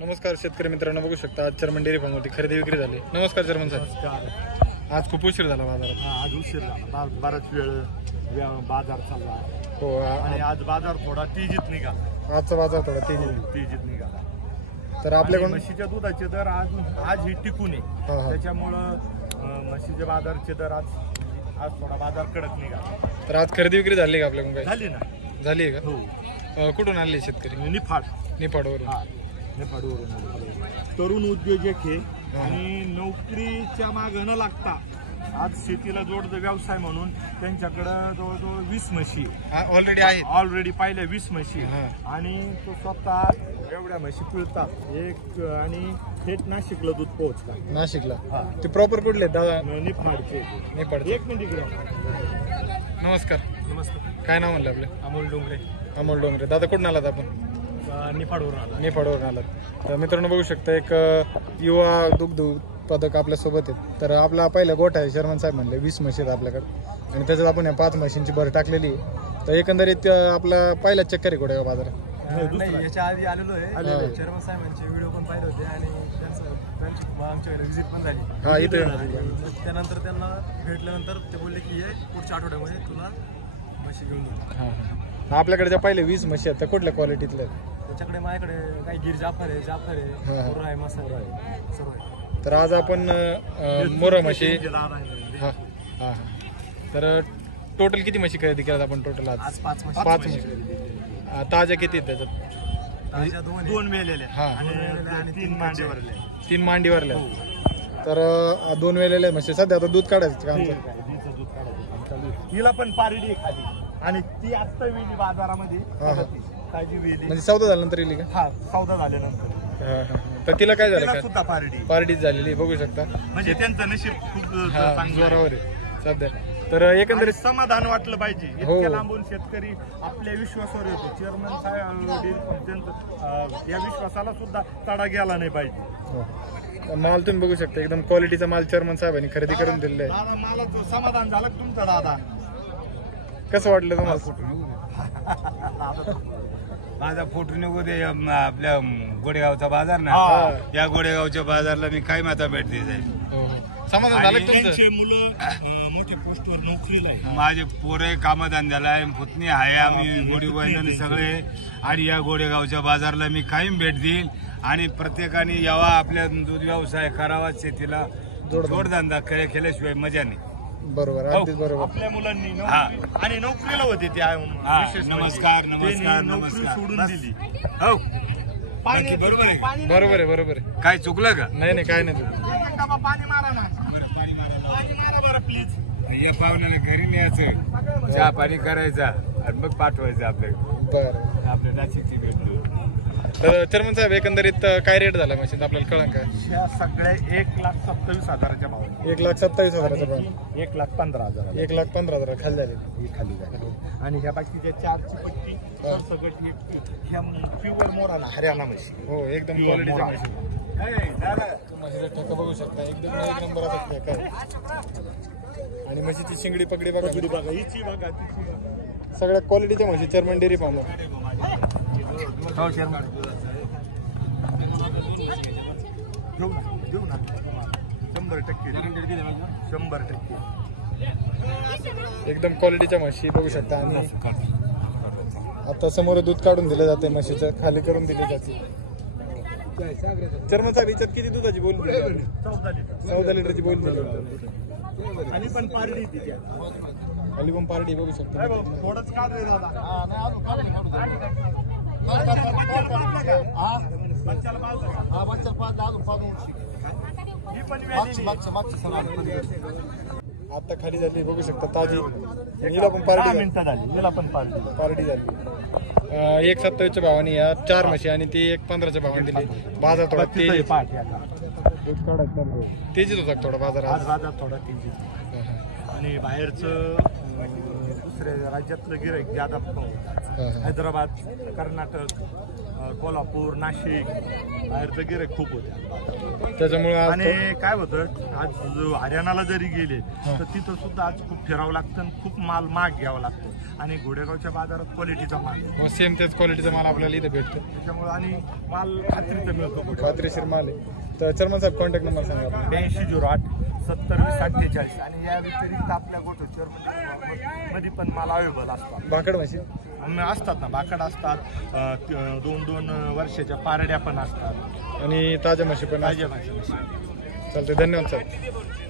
नमस्कार शेतकरी मित्रांनो, बघू शकता आज चर्मन डेअरी फार्म मध्ये खरेदी विक्री झाली. नमस्कार चर्मन साहेब. आज खूप उशीर झाला बाजारात. आज उशीर झाला, बराच वेळ बाजार चालला. हो, आणि आज बाजार थोडा तेजीत निघाला. आजचा बाजार थोडा तेजीत निघाला. तर आपल्याकडून म्हशीच्या दुधाचे दर आज ही टिकून आहे, त्याच्यामुळं म्हशीचे बाजारचे दर आज थोडा बाजार कडक निघाला. तर आज खरेदी विक्री झाली का आपल्याकडून? काय झाली ना? झाली आहे हो. का? कुठून आणले शेतकरी? निफाडवरून. तरुण उद्योजक हे आणि नोकरीच्या मागे न लागता आज शेतीला जोड व्यवसाय म्हणून त्यांच्याकडं जवळजवळ 20 म्हशी ऑलरेडी पाहिल्या 20 म्हशी. आणि तो स्वतः एवढ्या म्हशी पिळतात एक आणि थेट नाशिकला दूध पोहोचतात. नाशिकला? ते प्रॉपर कुठले दादा? निफाडचे. एक मिनिट इकडे. नमस्कार. नमस्कार. काय नाव म्हणलं आपलं? अमोल डोंगरे. दादा कुठून आलात आपण? निफाडवरून आलात. तर मित्रांनो बघू शकता एक युवा दुग्ध उत्पादक आपल्या सोबत आहेत. तर आपला पहिला गोठा आहे, शर्मन साहेब म्हणले 20 म्हशी आहेत आपल्याकडे आणि त्याच्यात आपण 5 म्हशींची भर टाकलेली आहे. तर एकंदरीत आपला पहिला चक्कर आहे कुठे बाजारात? याच्या आधी आलेलो आहे. शर्मा साहेबांचे व्हिडिओ पण पाहिले होते आणि त्यांची आमच्याकडे व्हिजिट पण झाली. त्यानंतर त्यांना भेटल्यानंतर ते बोलले की हे पुढच्या आठवड्यामध्ये तुला म्हशी घेऊन येऊ. आपल्याकडे पहिले 20 म्हशी आहेत, तर कुठल्या क्वालिटीतल्या? त्याच्याकडे माझ्याकडे काही गिर जाफर आहे, मोरा आहे, मसाला आहे, सर्व आहे. तर आज आपण मोरा म्हशी. तर टोटल किती म्हशी खरेदी केल्यात आपण? टोटल आज 5 म्हशी. ताज्या किती आहेत त्याच्यात? दोन वेलेल्या आणि 3 मांडीवरल्या. तर 2 वेलेल्या म्हशी. सध्या आता दूध काढायचं काम. हिला पण पारडी खाली आणि ती आत्ता वेली बाजारामध्ये ताजी वेली. म्हणजे सौदा झाल्यानंतर येईल का? सौदा झाल्यानंतर. तर तिला काय झालं? सुद्धा पारडीच झालेली बघू शकता. म्हणजे त्यांचं नशीब खूप जोरावर आहे सध्या. तर एकंदरीत समाधान वाटलं पाहिजे. इतक्या लांबून शेतकरी आपल्या विश्वासावर येतो. चेअरमन साहेब या विश्वासाला सुद्धा तडा गेला नाही पाहिजे. माल तुम्ही बघू शकता, एकदम क्वालिटीचा माल चेअरमन साहेबांनी खरेदी करून दिलेला आहे. दादा मला समाधान झालं तुमचं. दादा कसं वाटलं तुम्हाला? माझा फोटो निघू दे. आपल्या गोडेगावचा बाजार ना, या गोडेगावच्या बाजारला मी काय माता भेट देत आहे. समाधान झालं तुमचं? त्यांचे मुलं मोठी पोस्टवर नोकरीला आहे, माझे पोरे कामधंद्याला आहे, पुतणी आहे, आम्ही गोडी बहिणी सगळे. आणि या गोडेगावच्या बाजारला मी कायम भेट देईल आणि प्रत्येकाने यावा, आपल्या दूध व्यवसाय करावा, शेतीला जोडधंदा केल्याशिवाय मजा नाही. बरोबर, अगदीच बरोबर. आपल्या मुलांनी आणि नोकरीला होते ते. नमस्कार सोडून दिली. हो, बरोबर आहे. काय चुकलं का? नाही काय नाही. पाणी मारा ना, पाणी मारा बरं प्लीज. या पाहुण्याला घरी न्यायचं, चहा पाणी करायचा आणि मग पाठवायचं आपल्या नाशिकची भेट. तर चेअरमन साहेब एकंदरीत काय रेट झाला मशीन आपल्याला कळलं का? ह्या सगळ्या 1,27,000च्या भाव. 1,27,000चा भाव. 1,15,000. 1,15,000 खाली झाले. खाली झाली. आणि ह्या बाकीच्या 4ची पट्टी सगळं ह्या प्युअर मोराला हरियाणा म्हशी. हो, एकदम क्वालिटीच्या म्हशी. म्हशीचा ठेका बघू शकता, एकदम एक नंबर असा ठेका आहे. आणि म्हशीची शिंगडी पगडी बघा, हिची बघा, तिची बघा. सगळ्या क्वालिटीच्या म्हशी चेअरमन डेअरी फार्म. घेऊ ना 100%. एकदम क्वालिटीच्या म्हशी बघू शकता. आणि आता समोर दूध काढून दिलं जाते, म्हशीचं खाली करून दिली जाते. चेअरमन साहेब याच्यात किती दुधाची बोल दिली? 14 लिटरची बोल दिली. आणि पण पारडी खाली पण पारडी बघू शकता. थोडंच काढ रे दादा. आता खाली झाली बघू शकता ताजी. हिला पण पारडी झाली. 1,27,000च्या भावाने या 4 म्हशी आणि ती 1,15,000च्या भावाने दिली. बाजार थोडा तेजीत होता थोडा बाजार थोडा तेजीत. आणि बाहेरचं दुसऱ्या राज्यातलं गिऱ्हाईक ज्यादा हैदराबाद, कर्नाटक, कोल्हापूर, नाशिक बाहेरचं गिऱ्हाईक खूप होते. त्याच्यामुळे आज आणि काय होतं, आज हरियाणाला जरी गेले तर तिथं सुद्धा आज खूप फिरावं लागतं आणि खूप माल महाग घ्यावा लागतो. आणि घोडेगावच्या बाजारात क्वालिटीचा माल आहे, सेम त्याच क्वालिटीचा माल आपल्याला इथे भेटतो, त्याच्यामुळे आणि माल खात्रीचा मिळतो. खात्रीशीर माल आहे. तर चर्मन साहेब कॉन्टॅक्ट नंबर सांगा आपला. 8208 70 आणि या व्यतिरिक्त आपल्या गोठ्यावर मध्ये पण माल अवेलेबल असतात. भाकड म्हशी असतात ना, भाकड असतात, 2-2 वर्षाच्या पारड्या पण असतात आणि ताज्या म्हशी पण ताज्या भाजी. चालते. धन्यवाद सर.